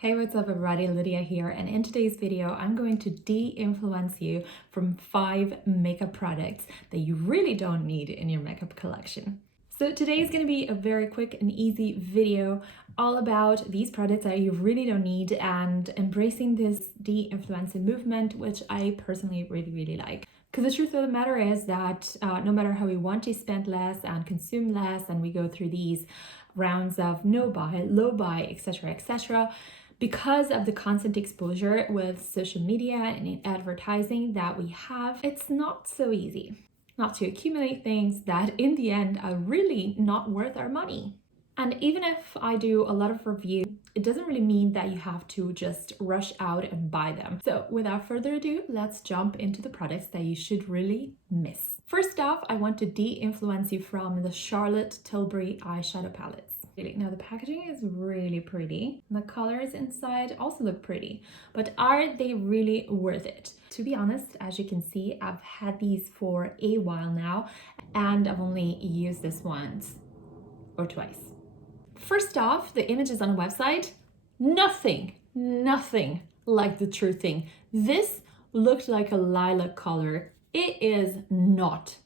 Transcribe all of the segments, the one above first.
Hey, what's up everybody, Lydia here, and in today's video I'm going to de-influence you from 5 makeup products that you really don't need in your makeup collection. So today is going to be a very quick and easy video all about these products that you really don't need and embracing this de-influencing movement, which I personally really like. Because the truth of the matter is that no matter how we want to spend less and consume less, and we go through these rounds of no buy, low buy, etc., because of the constant exposure with social media and advertising that we have, it's not so easy not to accumulate things that in the end are really not worth our money. And even if I do a lot of reviews, it doesn't really mean that you have to just rush out and buy them. So without further ado, let's jump into the products that you should really miss. First off, I want to de-influence you from the Charlotte Tilbury eyeshadow palettes. Now the packaging is really pretty. The colors inside also look pretty, but are they really worth it? To be honest, as you can see, I've had these for a while now and I've only used this once or twice. First off, the images on the website, nothing like the true thing. This looked like a lilac color. It is not.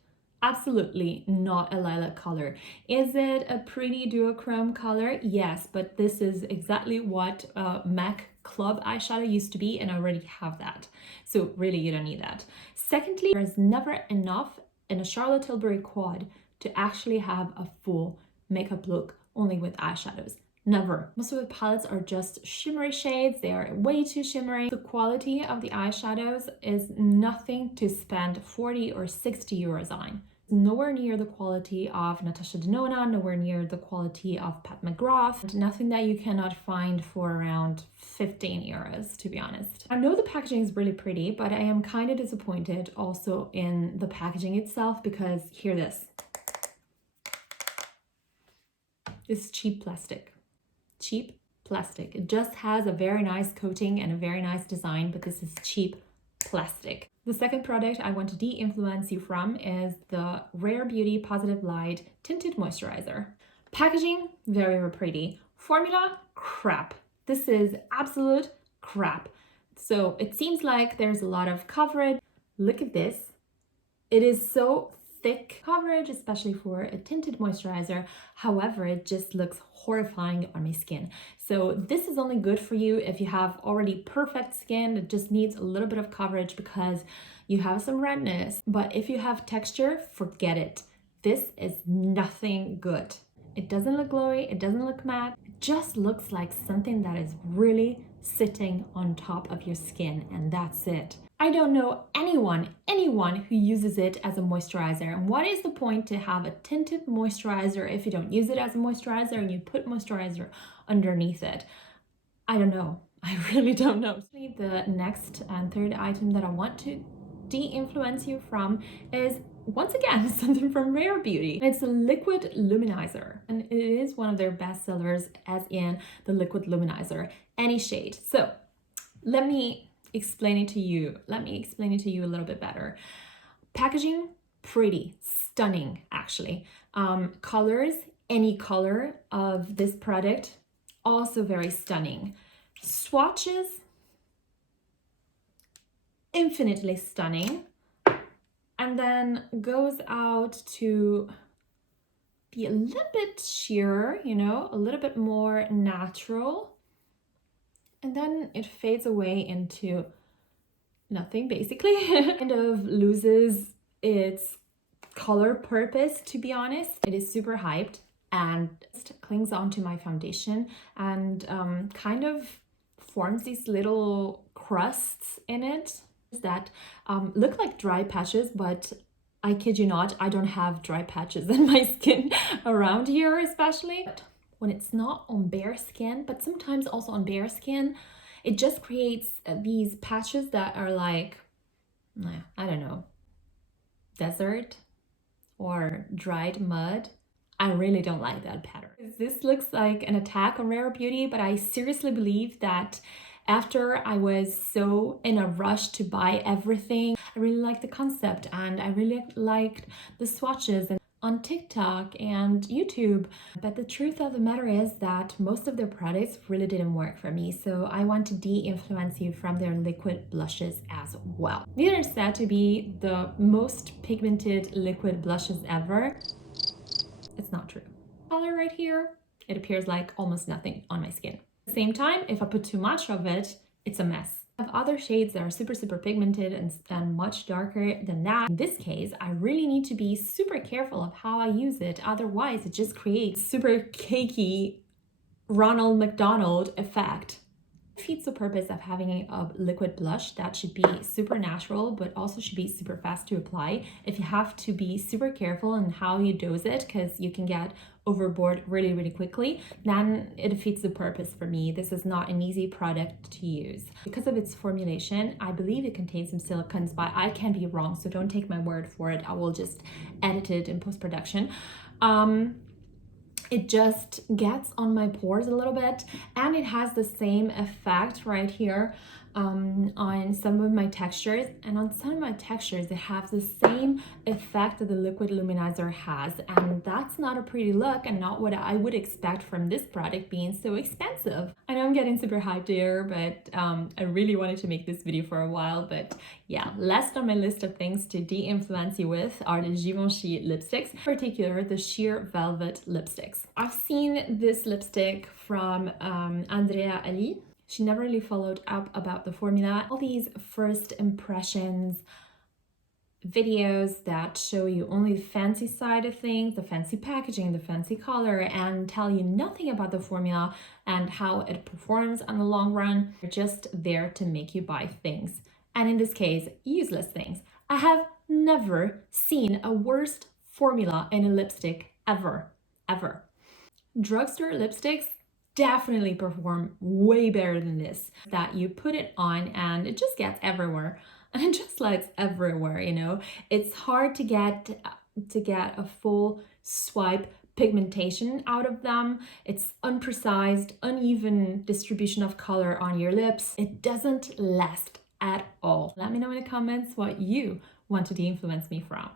Absolutely not a lilac color. Is it a pretty duochrome color? Yes, but this is exactly what MAC Club eyeshadow used to be, and I already have that. So really, you don't need that. Secondly, there's never enough in a Charlotte Tilbury quad to actually have a full makeup look only with eyeshadows. Never. Most of the palettes are just shimmery shades. They are way too shimmery. The quality of the eyeshadows is nothing to spend 40 or 60 euros on. Nowhere near the quality of Natasha Denona, nowhere near the quality of Pat McGrath, and nothing that you cannot find for around 15 euros, to be honest. I know the packaging is really pretty, but I am kind of disappointed also in the packaging itself because hear this. It's cheap plastic. Cheap plastic. It just has a very nice coating and a very nice design, but this is cheap plastic. The second product I want to de-influence you from is the Rare Beauty Positive Light Tinted Moisturizer. Packaging, very pretty. Formula, crap. This is absolute crap. So it seems like there's a lot of coverage. Look at this. It is so thick coverage, especially for a tinted moisturizer. However, it just looks horrifying on my skin. So this is only good for you if you have already perfect skin that just needs a little bit of coverage because you have some redness. But if you have texture, forget it. This is nothing good. It doesn't look glowy, it doesn't look matte. It just looks like something that is really sitting on top of your skin, and that's it. I don't know anyone who uses it as a moisturizer. And what is the point to have a tinted moisturizer if you don't use it as a moisturizer and you put moisturizer underneath it? I don't know. I really don't know. The next and third item that I want to de-influence you from is once again something from Rare Beauty. It's a liquid luminizer, and it is one of their best sellers, as in the liquid luminizer, any shade. So let me explain it to you a little bit better. Packaging, pretty, stunning actually. Colors, any color of this product, also very stunning. Swatches, infinitely stunning. And then goes out to be a little bit sheer, you know, a little bit more natural. And then it fades away into nothing, basically. Kind of loses its color purpose, to be honest. It is super hyped and just clings onto my foundation and kind of forms these little crusts in it that look like dry patches, but I kid you not, I don't have dry patches in my skin around here, especially. But when it's not on bare skin, but sometimes also on bare skin, it just creates these patches that are like, I don't know, desert or dried mud. I really don't like that pattern. This looks like an attack on Rare Beauty, but I seriously believe that after I was so in a rush to buy everything, I really liked the concept and I really liked the swatches and on TikTok and YouTube. But the truth of the matter is that most of their products really didn't work for me. So I want to de-influence you from their liquid blushes as well. These are said to be the most pigmented liquid blushes ever. It's not true. Color right here, it appears like almost nothing on my skin. At the same time, if I put too much of it, it's a mess. I have other shades that are super pigmented and much darker than that. In this case, I really need to be super careful of how I use it. Otherwise, it just creates super cakey Ronald McDonald effect. Defeats the purpose of having a liquid blush that should be super natural but also should be super fast to apply. If you have to be super careful in how you dose it because you can get overboard really quickly, then it defeats the purpose for me. This is not an easy product to use. Because of its formulation, I believe it contains some silicons, but I can be wrong, so don't take my word for it. I will just edit it in post-production. It just gets on my pores a little bit, and it has the same effect right here on some of my textures, and on some of my textures it has the same effect that the liquid luminizer has, and that's not a pretty look and not what I would expect from this product being so expensive. I know I'm getting super hyped here, but I really wanted to make this video for a while. But yeah, last on my list of things to de-influence you with are the Givenchy lipsticks, in particular the sheer velvet lipsticks. I've seen this lipstick from Andrea Ali. She never really followed up about the formula. All these first impressions videos that show you only the fancy side of things, the fancy packaging, the fancy color, and tell you nothing about the formula and how it performs on the long run, are just there to make you buy things. And in this case, useless things. I have never seen a worst formula in a lipstick ever. Drugstore lipsticks definitely perform way better than this, that you put it on and it just gets everywhere, and it just lights everywhere, you know. It's hard to get a full swipe pigmentation out of them. It's unprecise, uneven distribution of color on your lips. It doesn't last at all. Let me know in the comments what you want to de-influence me from.